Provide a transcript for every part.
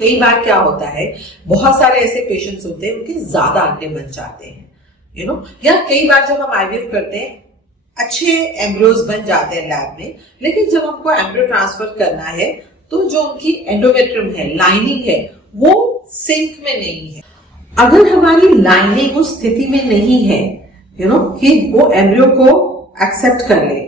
कई बार क्या होता है, बहुत सारे ऐसे पेशेंट्स होते हैं उनके ज्यादा अंडे बन जाते हैं, या कई बार जब हम आईवीएफ करते हैं अच्छे एम्ब्रियोज बन जाते हैं लैब में, लेकिन जब हमको एम्ब्रियो ट्रांसफर करना है तो जो उनकी एंडोमेट्रियम है, लाइनिंग है, वो सिंक में नहीं है। अगर हमारी लाइनिंग उस स्थिति में नहीं है कि वो एम्ब्रियो को एक्सेप्ट कर ले,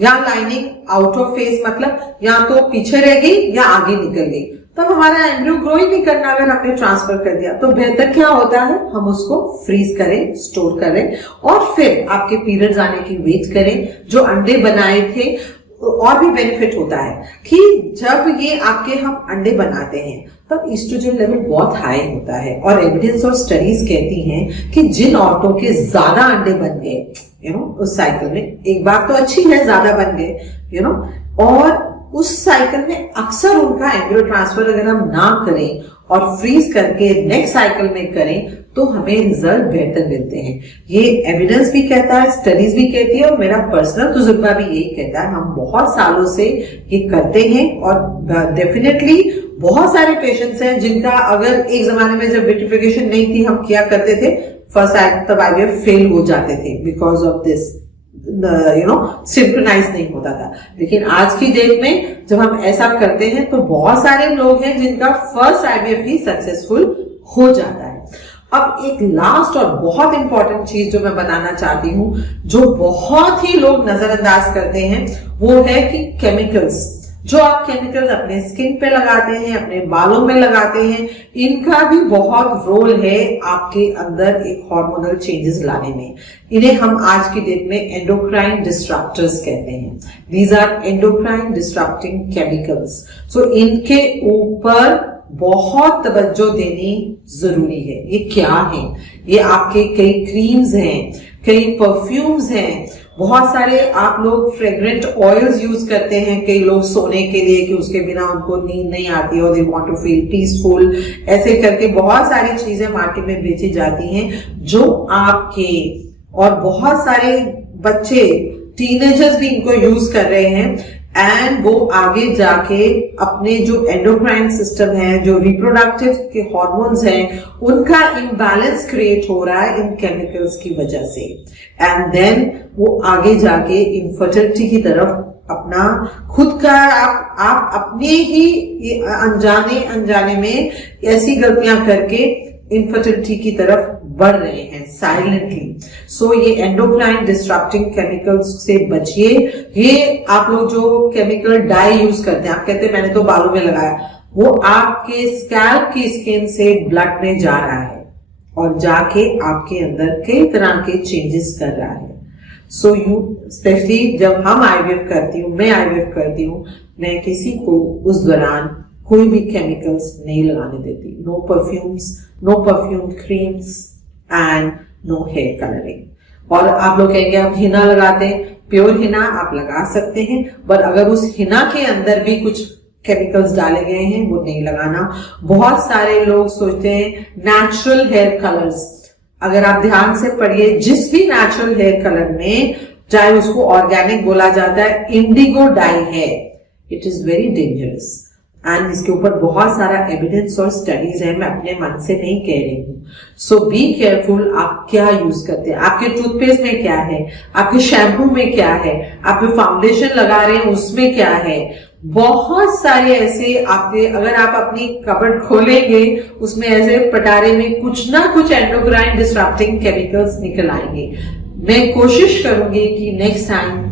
या लाइनिंग आउट ऑफ फेस, मतलब या तो पीछे रह गई या आगे निकल गई, तब हमारा एम्ब्रियो ग्रो ही नहीं करना। अगर हमने ट्रांसफर कर दिया तो बेहतर क्या होता है, हम उसको फ्रीज करें, स्टोर करें और फिर आपके पीरियड्स आने की वेट करें। जो अंडे बनाए थे, और भी बेनिफिट होता है कि जब ये आपके हम अंडे बनाते हैं तब ईस्ट्रोजन लेवल बहुत हाई होता है, और एविडेंस और स्टडीज कहती हैं कि जिन औरतों के ज्यादा अंडे बन गए उस साइकिल में, एक बात तो अच्छी है ज्यादा बन गए और उस साइकिल में अक्सर उनका एम्ब्रियो ट्रांसफर अगर हम ना करें और फ्रीज करके नेक्स्ट साइकिल में करें तो हमें रिजल्ट बेहतर मिलते हैं। ये एविडेंस भी कहता है, स्टडीज भी कहती है, और मेरा पर्सनल तजुर्बा भी यही कहता है। हम बहुत सालों से ये करते हैं और डेफिनेटली बहुत सारे पेशेंट्स हैं जिनका अगर एक जमाने में जब विट्रिफिकेशन नहीं थी हम किया करते थे फर्स्ट तब आईवीएफ फेल हो जाते थे बिकॉज ऑफ दिस, सिंक्रोनाइज नहीं होता था। लेकिन आज की डेट में जब हम ऐसा करते हैं तो बहुत सारे लोग हैं जिनका फर्स्ट आईवीएफ ही सक्सेसफुल हो जाता है। अब एक लास्ट और बहुत इंपॉर्टेंट चीज जो मैं बताना चाहती हूं, जो बहुत ही लोग नजरअंदाज करते हैं, वो है कि केमिकल्स, जो आप केमिकल्स अपने स्किन पे लगाते हैं, अपने बालों में लगाते हैं, इनका भी बहुत रोल है आपके अंदर एक हार्मोनल चेंजेस लाने में। इन्हें हम आज की डेट में एंडोक्राइन डिस्ट्रप्टर्स कहते हैं। These are endocrine disrupting chemicals. So इनके ऊपर बहुत तवज्जो देनी जरूरी है। ये क्या है? ये आपके कई क्रीम्स हैं, कई परफ्यूम्स हैं, बहुत सारे आप लोग फ्रेग्रेंट ऑयल्स यूज करते हैं, कई लोग सोने के लिए कि उसके बिना उनको नींद नहीं आती और they want to feel peaceful, ऐसे करके बहुत सारी चीजें मार्केट में बेची जाती हैं जो आपके, और बहुत सारे बच्चे टीनेजर्स भी इनको यूज कर रहे हैं, एंड वो आगे जाके अपने जो एंडोक्राइन सिस्टम है, जो रिप्रोडक्टिव के हार्मोन्स हैं, उनका इम्बैलेंस क्रिएट हो रहा है इन केमिकल्स की वजह से, एंड देन वो आगे जाके इनफर्टिलिटी की तरफ अपना खुद का आप अपने ही अनजाने में ऐसी गलतियां करके इनफर्टिलिटी की तरफ बढ़ रहे हैं साइलेंटली। सो ये एंडोक्राइन डिस्ट्रप्टिंग केमिकल्स से बचिए। ये आप लोग जो केमिकल डाई यूज करते हैं, आप कहते हैं मैंने तो बालों में लगाया, वो आपके स्कैल्प की स्किन से ब्लड में जा रहा है और जाके आपके अंदर कई तरह के चेंजेस कर रहा है। सो यू स्पेशली जब हम आईवीएफ करती हूँ, मैं आईवीएफ करती हूँ, मैं किसी को उस दौरान कोई भी केमिकल्स नहीं लगाने देती। No perfumes, no perfume creams and no hair colouring. और आप लोग कहेंगे आप हिना लगाते हैं, प्योर हिना आप लगा सकते हैं, बट अगर उस हिना के अंदर भी कुछ केमिकल्स डाले गए हैं वो नहीं लगाना। बहुत सारे लोग सोचते हैं नेचुरल हेयर कलर्स, अगर आप ध्यान से पढ़िए, जिस भी नेचुरल हेयर कलर में, चाहे उसको ऑर्गेनिक बोला जाता है, इंडिगो डाई है, it is very dangerous and इसके ऊपर बहुत सारा एविडेंस और स्टडीज है, मैं अपने मन से नहीं कह रही हूँ। सो बी केयरफुल आप क्या यूज करते हैं, आपके टूथपेस्ट में क्या है, आपके शैम्पू में क्या है, आप जो फाउंडेशन लगा रहे हैं उसमें क्या है। बहुत सारे ऐसे आपके, अगर आप अपनी कबर्ड खोलेंगे उसमें ऐसे पटारे में कुछ ना कुछ एंडोक्राइन डिस्ट्रप्टिंग केमिकल्स निकल आएंगे। मैं कोशिश करूंगी कि नेक्स्ट टाइम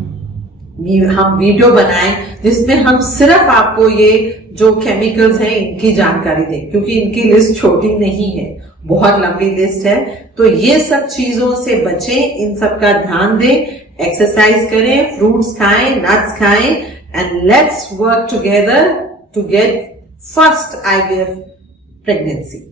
हम वीडियो बनाएं जिसमें हम सिर्फ आपको ये जो केमिकल्स हैं इनकी जानकारी दें, क्योंकि इनकी लिस्ट छोटी नहीं है, बहुत लंबी लिस्ट है। तो ये सब चीजों से बचें, इन सब का ध्यान दें, एक्सरसाइज करें, फ्रूट्स खाएं, नट्स खाएं, and let's work together to get first IVF pregnancy.